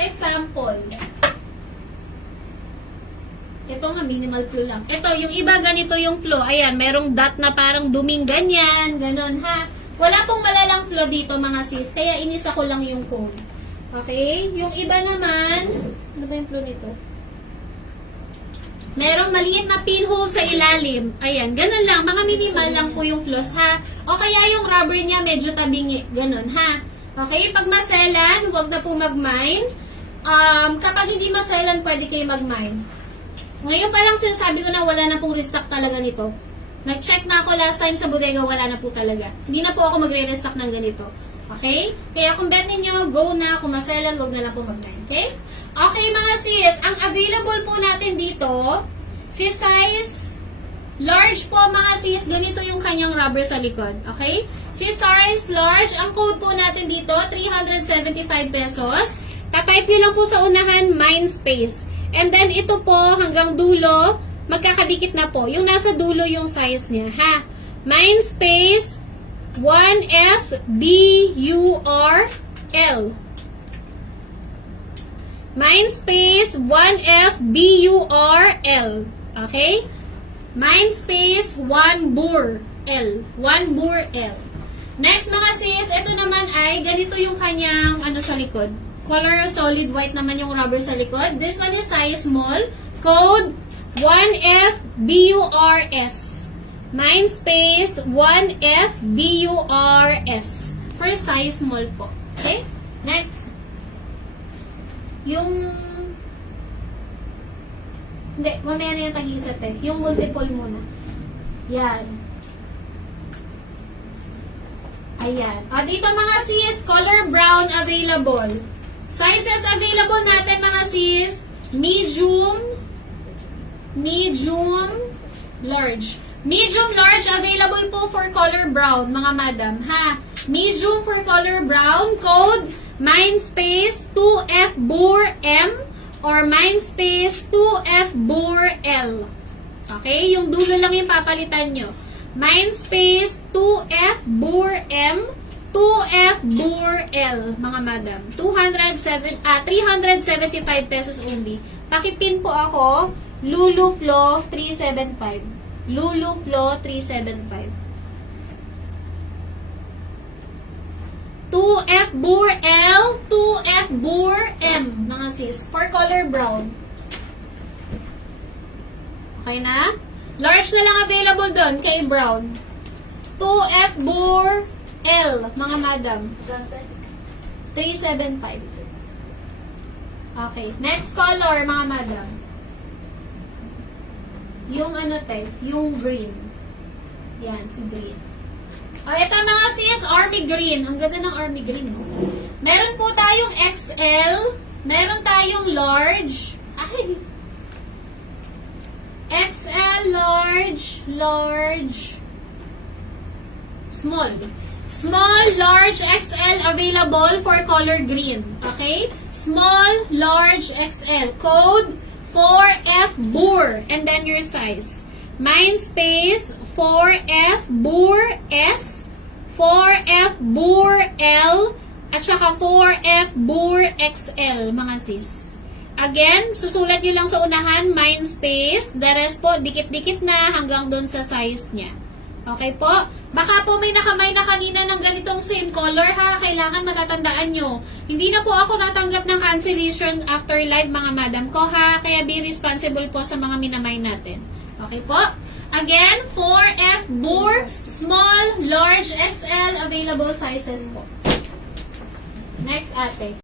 example, ito nga, minimal flow lang. Ito, yung iba, ganito yung flow. Ayan, merong dot na parang duming ganyan, ganon ha. Wala pong malalang flow dito mga sis, kaya inisa ko lang yung code. Okay? Yung iba naman, ano ba yung flow nito? Merong maliit na pinhole sa ilalim. Ayan, ganun lang. Mga minimal lang po yung flows ha. O kaya yung rubber niya medyo tabingi. Ganun ha. Okay? Pag maselan, huwag na po mag-mine. Kapag hindi maselan, pwede kayo mag-mine. Ngayon pa lang sinasabi ko na wala na pong restock talaga nito. Nag-check na ako last time sa bodega, wala na po talaga. Hindi na po ako magre-restock ng ganito. Okay? Kaya kung bet ninyo, go na. Kung maselan, huwag na lang po mag-mine. Okay? Okay mga sis, ang available po natin dito, si size large po mga sis, ganito yung kanyang rubber sa likod. Okay? Si size large, ang code po natin dito, 375 pesos. Tatype nyo lang po sa unahan, mine space. And then ito po, hanggang dulo, magkakadikit na po. Yung nasa dulo yung size niya, ha? Mine space, 1FBURL. Mine space, 1FBURL. Okay? Mine space, 1BURL. 1BURL. Next mga sis, ito naman ay, ganito yung kanyang, ano sa likod. Color solid white naman yung rubber sa likod. This one is size small. Code 1FBURS. Mine space 1FBURS. For size small po. Okay? Next. Yung hindi, mamaya na yung tag-isip eh. Yung multiple muna. Yan. Ayan. Dito mga sis, color brown available. Sizes available natin mga sis, medium, large. Medium, large available po for color brown, mga madam, ha? Medium for color brown, code mindspace 2FBURM or mindspace 2FBURL. Okay? Yung dulo lang yung papalitan nyo. Mindspace 2FBURM 2FBURL, mga madam. 375 pesos only. Pakipin po ako, Lulu Flow 375. Lulu Flow 375. 2FBURL, 2FBURM, mga sis. For color brown. Okay na? Large na lang available doon kay brown. 2FBURL. Mga madam. 375. Okay. Next color, mga madam. Yung ano te, yung green. Yan, si green. O, ito mga sis, army green. Ang ganda ng army green. No? Meron po tayong XL. Meron tayong large. Ay! XL, large, small. Small, large, XL available for color green. Okay? Small, large, XL. Code 4FBUR. And then your size. Mine space 4FBURS, 4FBURL, at saka 4FBURXL, mga sis. Again, susulat nyo lang sa unahan, mine space. The rest po, dikit-dikit na hanggang doon sa size niya. Okay po? Baka po may nakamay na kanina ng ganitong same color ha. Kailangan matatandaan nyo. Hindi na po ako natanggap ng cancellation after live mga madam ko ha. Kaya be responsible po sa mga minamay natin. Okay po? Again, 4FBUR, small, large, XL, available sizes po. Next ate.